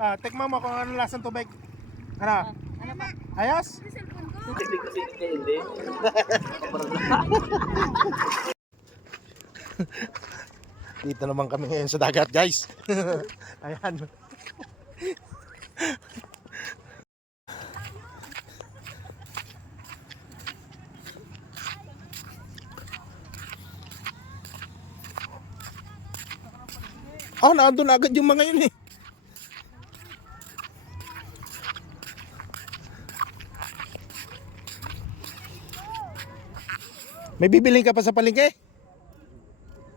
Tikman mo kung ano lasang tubig. Ano? Ano ba? Ayos? Hindi. Dito naman kami ngayon sa dagat, guys. Ayan. Oh, naandun na agad yung mga yun eh. May bibiling ka pa sa palengke?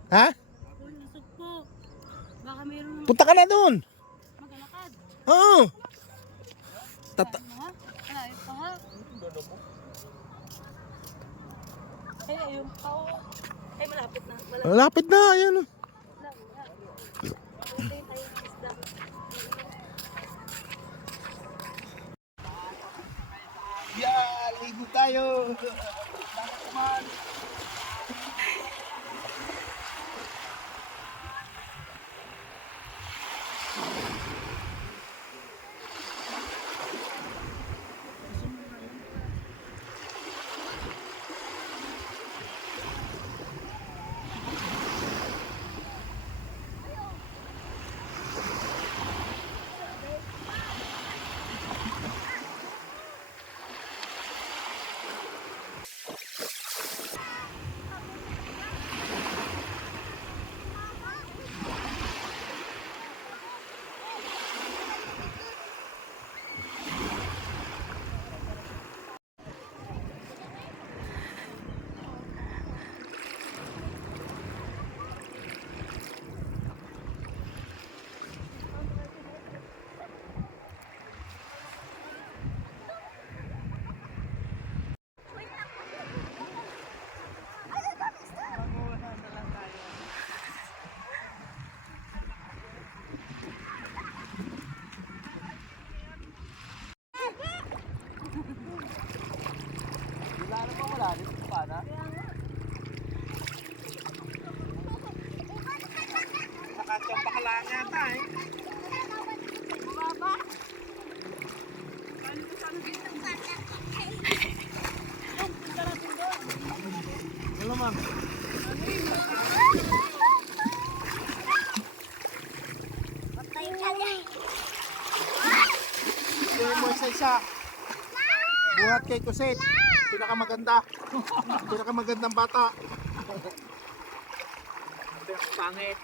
Ha? Lusog po. Baka mayroon Punta ka na doon. maglalakad. Oo. Ano ha? Malayo pa ha? Yung pao. Ay, malapit na. Malapit na, ayan. Oh. Yeah, ligo tayo. Nakachamba ka lang yata eh. Hello, ma'am. Tingin mo isa-isa. Buhat kay Kusit. Pinakamaganda. Pinakamagandang bata. Pangit.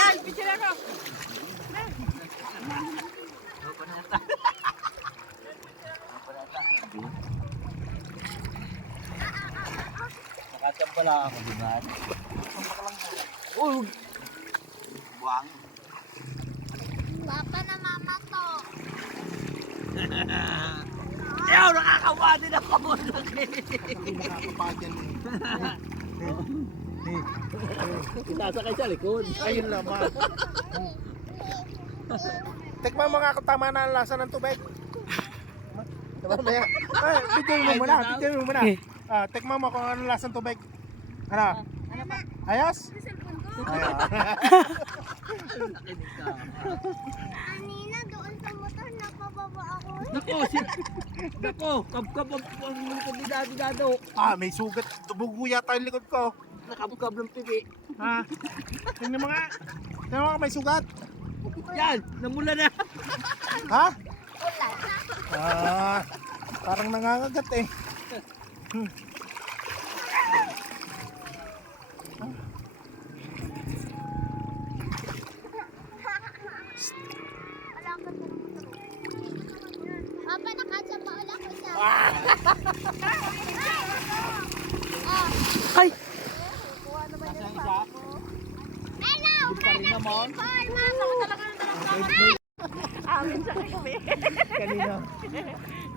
Yan, picture ako. Nakachamba lang ako, di ba? Uy! Buwang. Papa na mama to. Ayaw, nakakawa din ako. Nakakapadyan eh. Sasakay sa likod. Ayun naman. Tikman mo nga kung tama na ang lasa ng tubig. Tama na yan. Ay, bigyan mo muna. Bigyan mo muna. Tikman mo kung ano lasa ng tubig. Ano? Ano ba? Ayos? Cellphone ko. Ayos. Nakinig ka. Kanina doon sa motor napababa ako. Nako, kabkab ang mga kandidado. May sugat. Dubugo yata yung likod ko. Nakabkab ng pipi. Ha? Tingnan mo nga. Tingnan mo nga may sugat. Yan, namula na. Ha? Parang nangangagat eh. Papa, nakachamba ulit ako sa... Ay! Hello! Kanina mo? Amin sa kami. Kanina.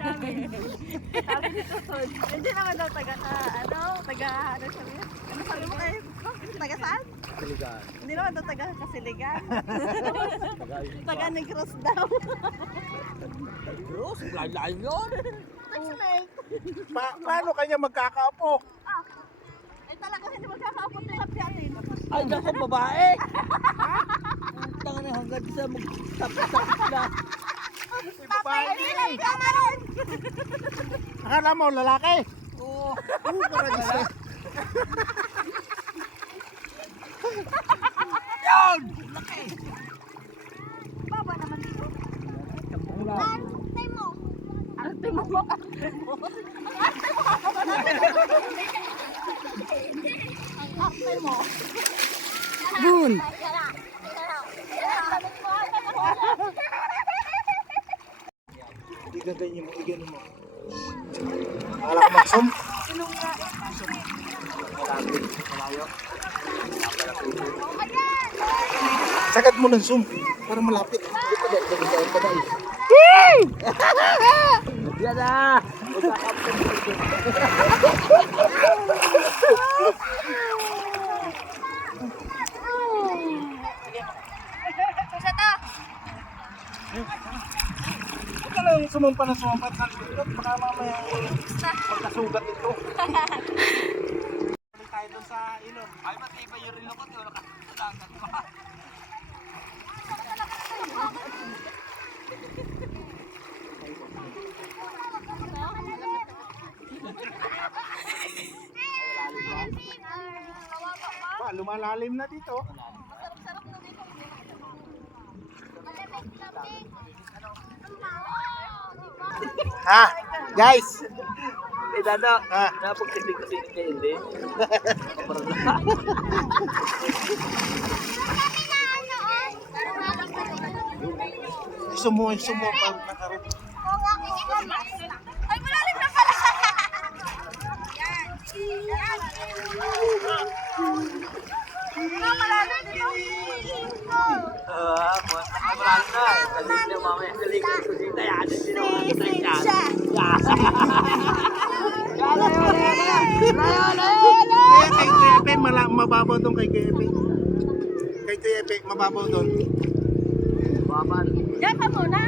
Sabi ni Tuton. Hindi naman daw taga, ano sabi niya? Ano sabi mo kayo? Taga saan? Siligan. Hindi naman daw taga Kasiligan. Taga Negros daw. Diyos, layo yun. Paano kanya magkakaapo? Ay talaga hindi magkakaabot ng happy atin. Ay, nasa babae. Tanga na hanggang sa magtapos na. May babae Ay, din. lang ka naman. Akala mo, lalaki. Oo. Paragisa. Yun! Baba naman dito. Tampong lang. Antay mo. Arte mo. Ang arte mo. Boon. Igaganyan mo, iganin mo. Akala ko maksum. Sagat mo ng zoom para malapit. Yan na! Isa to. Huwag ka lang sumampa na sumampa sa likod. Baka mamaya magkasugat ito. Balik tayo doon sa ilog. Ay, matibay yung relo ko. Wala ka sa pa. Pa, lumalalim na dito. Ha? Guys! Eh, Dada. Ha? Napagkisig kasi hindi. Sumo pag nakaroon. Ay, malalim na pala. Yan. Yan. Ah, malalim dito. Wala na. Kalig na mamaya. Kalig na susita. Yan. Siya. Kaya kay Kuya Epe, mababaw doon kay Kuya Epe. Kay Kuya Epe, mababaw doon. Baban. Diyan ka muna.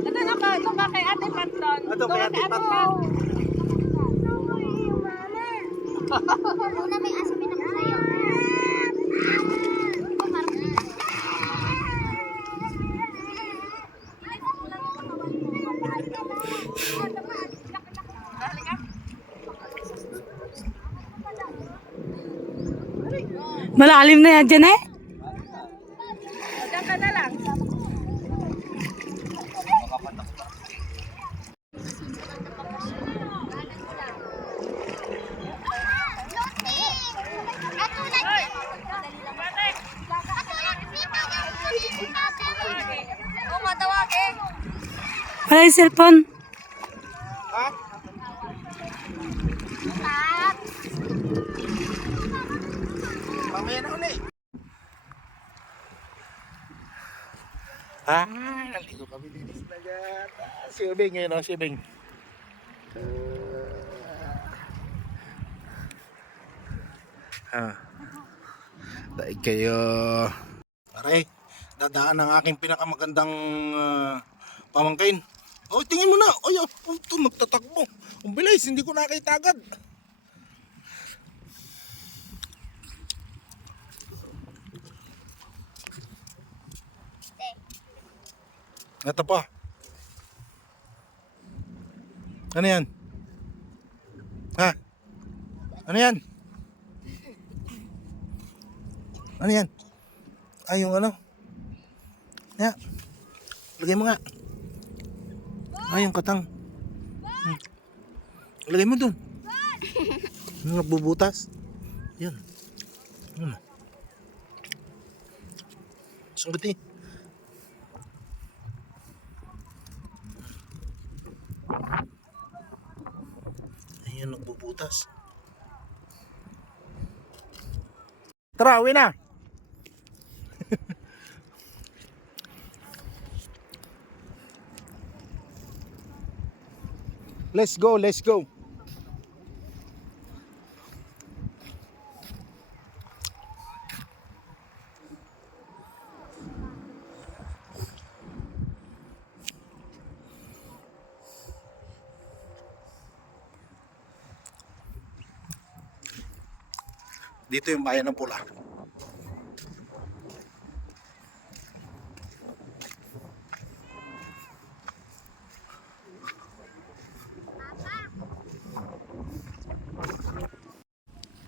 Ito na ba? Ito ba kay Ate Pat doon? Ito kay Ate Pat. Una may asamin ako sa'yo. Malalim na yan dyan eh. Diyan ka na lang. Oh, matawag eh. Wala yung cellphone. Ha? Mamaya na ulit. Naligo kami dito sa dagat. Si Ubing ngayon, si Ubing. Daig kayo. Pare, dadaan ang aking pinakamagandang pamangkin. Oh, tingin mo na. Ay, ito nagtatakbo. Ang bilis, hindi ko nakita agad. Ito pa. Ano yan? Ha? Ano yan? Ano yan? Ay, yung ano? Ya. Lagay mo nga. Ay, yung katang. Lagay mo dun. Yung nagbubutas. Yan. Sunggutin. Ayun, nagbubutas. Tara, uwi na. Let's go, let's go. Dito yung bayan ng Pula.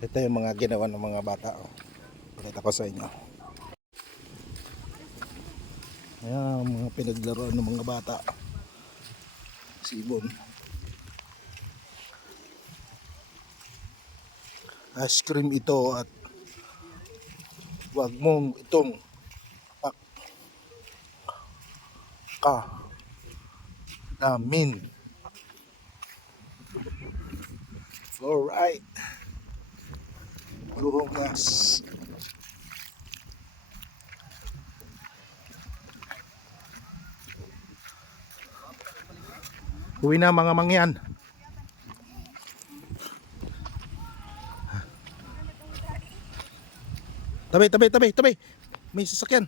Ito yung mga ginawa ng mga bata. Oh. Pakita ko sa inyo. Ayan, mga pinaglaruan ng mga bata. Sibon. Ice cream ito at wag mong itong namin. Alright. Luhongas. Uwi na mga mangyan. Tabi. May sasakyan.